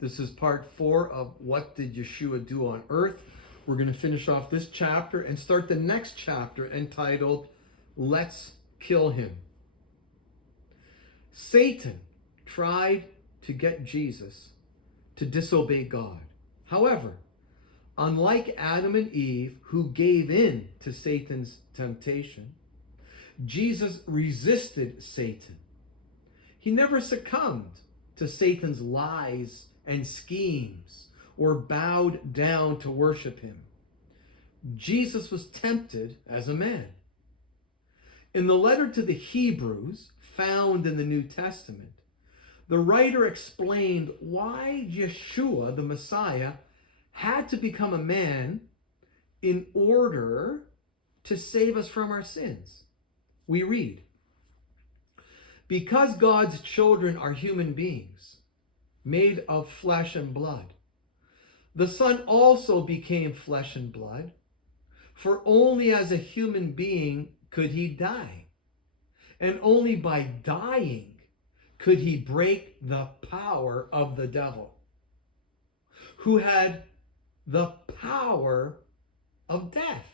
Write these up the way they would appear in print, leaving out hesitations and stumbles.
This is part 4 of What Did Yeshua Do on Earth? We're going to finish off this chapter and start the next chapter entitled, Let's Kill Him. Satan tried to get Jesus to disobey God. However, unlike Adam and Eve, who gave in to Satan's temptation, Jesus resisted Satan. He never succumbed to Satan's lies and schemes or bowed down to worship him. Jesus was tempted as a man. In the letter to the Hebrews, found in the New Testament, the writer explained why Yeshua, the Messiah, had to become a man in order to save us from our sins. We read, "Because God's children are human beings, made of flesh and blood, the Son also became flesh and blood, for only as a human being could he die, and only by dying could he break the power of the devil, who had the power of death.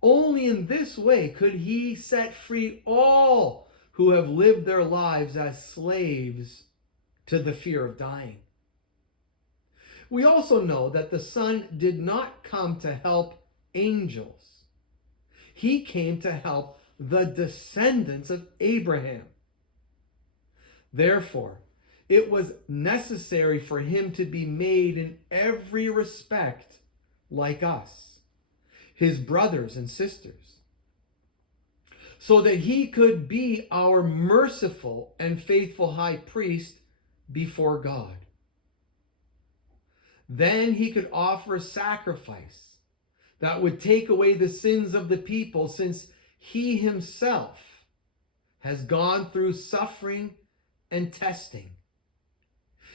Only in this way could he set free all who have lived their lives as slaves to the fear of dying." We also know that the Son did not come to help angels. He came to help the descendants of Abraham. Therefore, it was necessary for him to be made in every respect like us, his brothers and sisters, so that he could be our merciful and faithful high priest before God. Then he could offer a sacrifice that would take away the sins of the people, since he himself has gone through suffering and testing.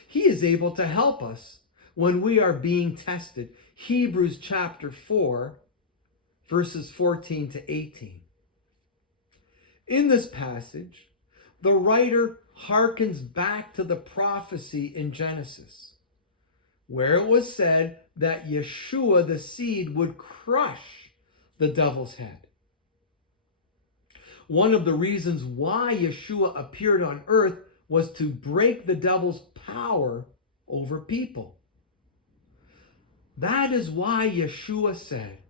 He is able to help us when we are being tested. Hebrews chapter 4, verses 14 to 18. In this passage, the writer hearkens back to the prophecy in Genesis, where it was said that Yeshua, the seed, would crush the devil's head. One of the reasons why Yeshua appeared on earth was to break the devil's power over people. That is why Yeshua said,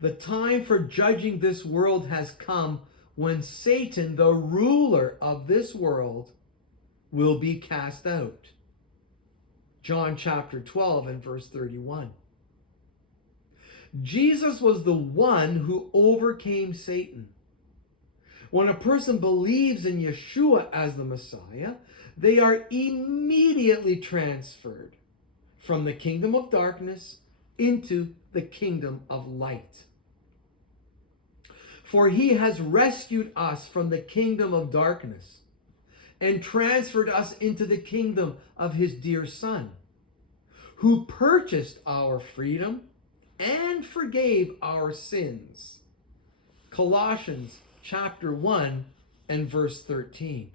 "The time for judging this world has come, when Satan, the ruler of this world, will be cast out." John chapter 12 and verse 31. Jesus was the one who overcame Satan. When a person believes in Yeshua as the Messiah, they are immediately transferred from the kingdom of darkness into the kingdom of light. For he has rescued us from the kingdom of darkness and transferred us into the kingdom of his dear Son, who purchased our freedom and forgave our sins. Colossians chapter 1 and verse 13.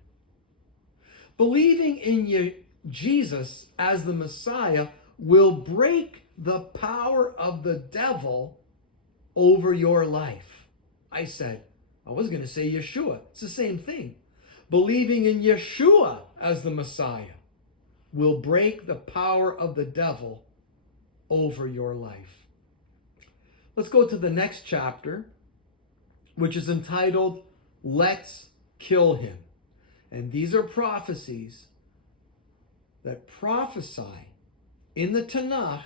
Believing in Jesus as the Messiah will break the power of the devil over your life. I was going to say Yeshua. It's the same thing. Believing in Yeshua as the Messiah will break the power of the devil over your life. Let's go to the next chapter, which is entitled, Let's Kill Him. And these are prophecies that prophesy in the Tanakh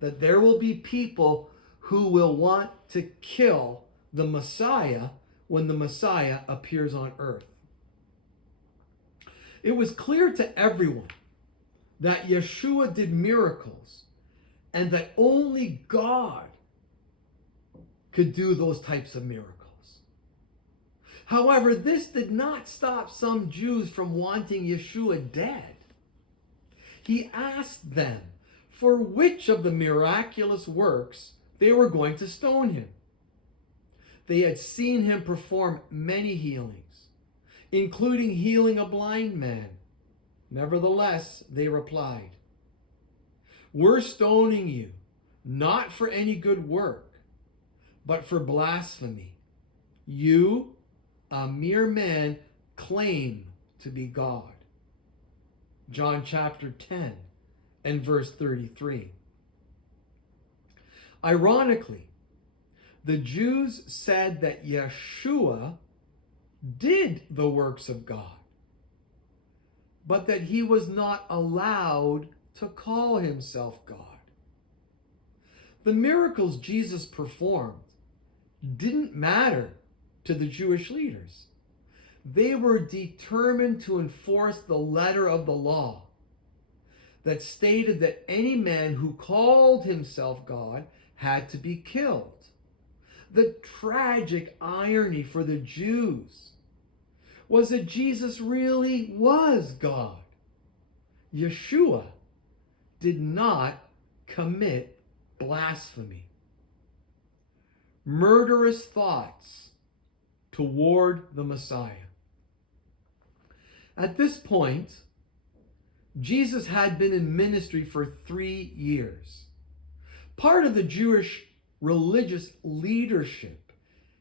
that there will be people who will want to kill the Messiah when the Messiah appears on earth. It was clear to everyone that Yeshua did miracles and that only God could do those types of miracles. However, this did not stop some Jews from wanting Yeshua dead. He asked them for which of the miraculous works they were going to stone him. They had seen him perform many healings, including healing a blind man, Nevertheless, they replied, "We're stoning you, not for any good work, but for blasphemy. You, a mere man, claim to be God." John chapter 10 and verse 33. Ironically, the Jews said that Yeshua did the works of God, but that he was not allowed to call himself God. The miracles Jesus performed didn't matter to the Jewish leaders. They were determined to enforce the letter of the law that stated that any man who called himself God had to be killed. The tragic irony for the Jews was that Jesus really was God. Yeshua did not commit blasphemy. Murderous thoughts toward the Messiah. At this point, Jesus had been in ministry for 3 years. Part of the Jewish religious leadership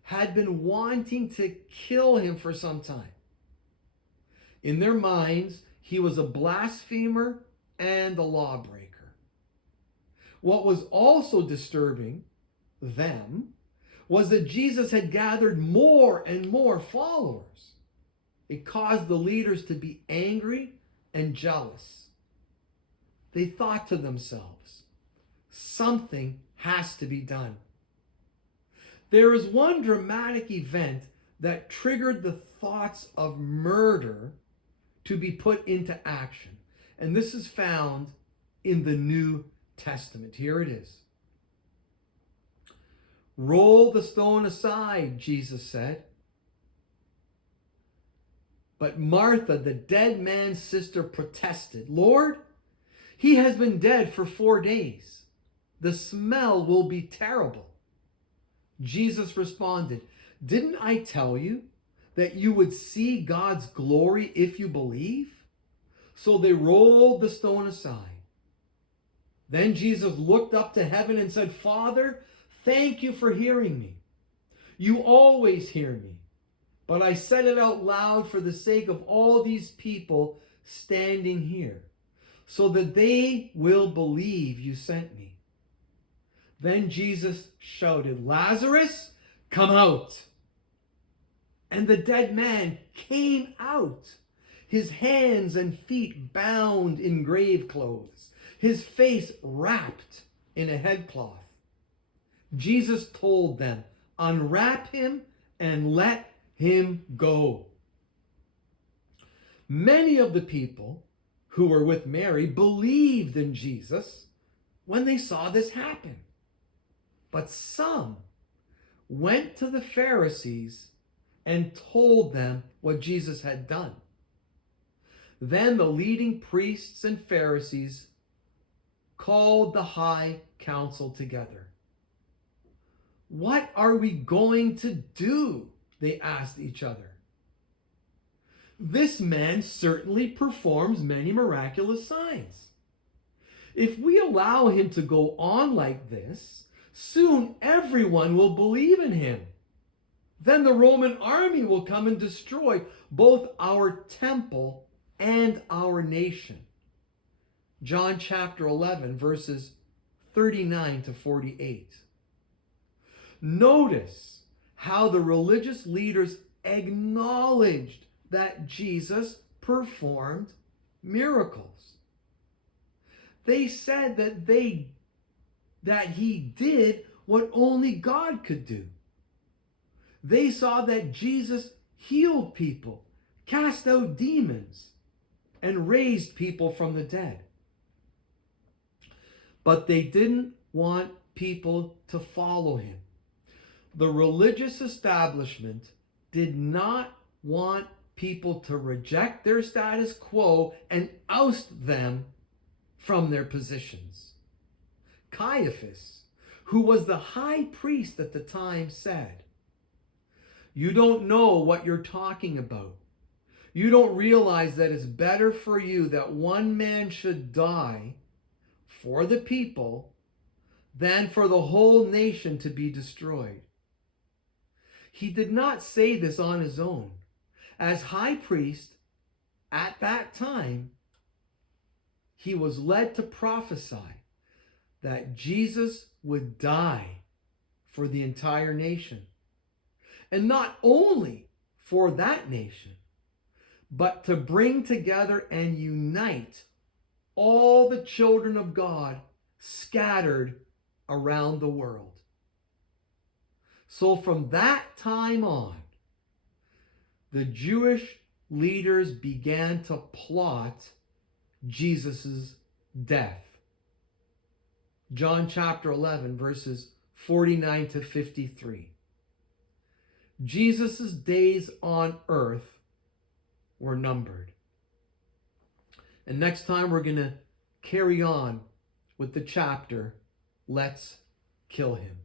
had been wanting to kill him for some time. In their minds, he was a blasphemer and a lawbreaker. What was also disturbing them was that Jesus had gathered more and more followers. It caused the leaders to be angry and jealous. They thought to themselves, something has to be done. There is one dramatic event that triggered the thoughts of murder to be put into action. And this is found in the New Testament. Here it is. "Roll the stone aside," Jesus said. But Martha, the dead man's sister, protested, "Lord, he has been dead for 4 days. The smell will be terrible." Jesus responded, "Didn't I tell you that you would see God's glory if you believe?" So they rolled the stone aside. Then Jesus looked up to heaven and said, "Father, thank you for hearing me. You always hear me, but I said it out loud for the sake of all these people standing here, so that they will believe you sent me." Then Jesus shouted, "Lazarus, come out." And the dead man came out, his hands and feet bound in grave clothes, his face wrapped in a headcloth. Jesus told them, "Unwrap him and let him go." Many of the people who were with Mary believed in Jesus when they saw this happen. But some went to the Pharisees and told them what Jesus had done. Then the leading priests and Pharisees called the high council together. "What are we going to do?" they asked each other. "This man certainly performs many miraculous signs. If we allow him to go on like this, soon everyone will believe in him. Then the Roman army will come and destroy both our temple and our nation." John chapter 11, verses 39 to 48. Notice how the religious leaders acknowledged that Jesus performed miracles. They said that he did what only God could do. They saw that Jesus healed people, cast out demons, and raised people from the dead. But they didn't want people to follow him. The religious establishment did not want people to reject their status quo and oust them from their positions. Caiaphas, who was the high priest at the time, said, "You don't know what you're talking about. You don't realize that it's better for you that one man should die for the people than for the whole nation to be destroyed. He did not say this on his own. As high priest at that time, he was led to prophesy that Jesus would die for the entire nation. And not only for that nation, but to bring together and unite all the children of God scattered around the world. So from that time on, the Jewish leaders began to plot Jesus' death. John chapter 11, verses 49 to 53. Jesus' days on earth were numbered. And next time we're going to carry on with the chapter, Let's Kill Him.